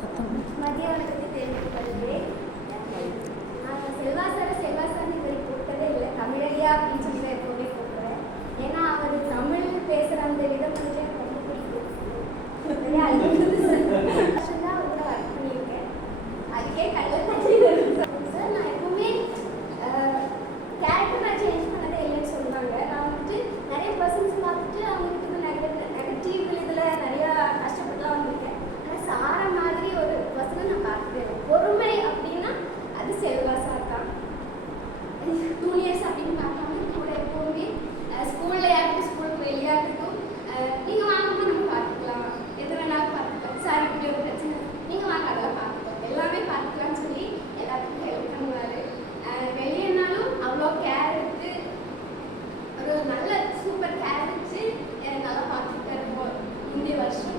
மதிய வணக்கத்தை தெரிவித்துக் நான் செல்வாசான்னு இவரை கூப்பிட்டதே இல்லை, தமிழடியா அப்படின்னு சொல்லி தான் எப்போவுமே கூப்பிடுவேன். ஏன்னா அவர் தமிழ் பேசுகிற அந்த விதம் வந்து எனக்கு ரொம்ப பிடிக்கும். வருஷம்தான் அவர் கூட ஒர்க் பண்ணியிருக்கேன். அதுக்கே கடலை தண்ணி சார். நான் எப்பவுமே கேரக்டர் நான் சேஞ்ச் பண்ணதே இல்லைன்னு சொல்லுவாங்க. நான் வந்துட்டு நிறைய பர்சன்ஸ் பார்த்துட்டு அவங்களுக்கு நெகட்டிவ் இதில் நிறையா கஷ்டப்பட்டுலாம் வந்திருக்கேன். ஆனால் சார மாதிரி ஒரு பர்சனை நான் பார்த்துட்டேன். பொறுமை அப்படின்னா அது செல்வா சார் தான். ஜூனியர்ஸ் அப்படின்னு பார்க்காம கூட எப்போவுமே ஸ்கூலில் யாருக்கும் ஸ்கூலுக்கு வெளியாக இருக்கும், நீங்கள் வாங்கம்மா நம்ம பார்த்துக்கலாம், எது வேணாலும் பார்த்துக்கலாம், சார் இப்படி ஒரு பிரச்சனை நீங்கள் வாங்க அதெல்லாம் பார்த்துக்கலாம், எல்லாமே பார்த்துக்கலாம்னு சொல்லி எல்லாத்துக்கும் ஹெல்ப் பண்ணுவார். வெளியேனாலும் அவ்வளோ கேர் எடுத்து ஒரு நல்ல சூப்பர் கேர் வச்சு நல்லா பார்த்துக்கிட்டு முந்தைய வருஷம்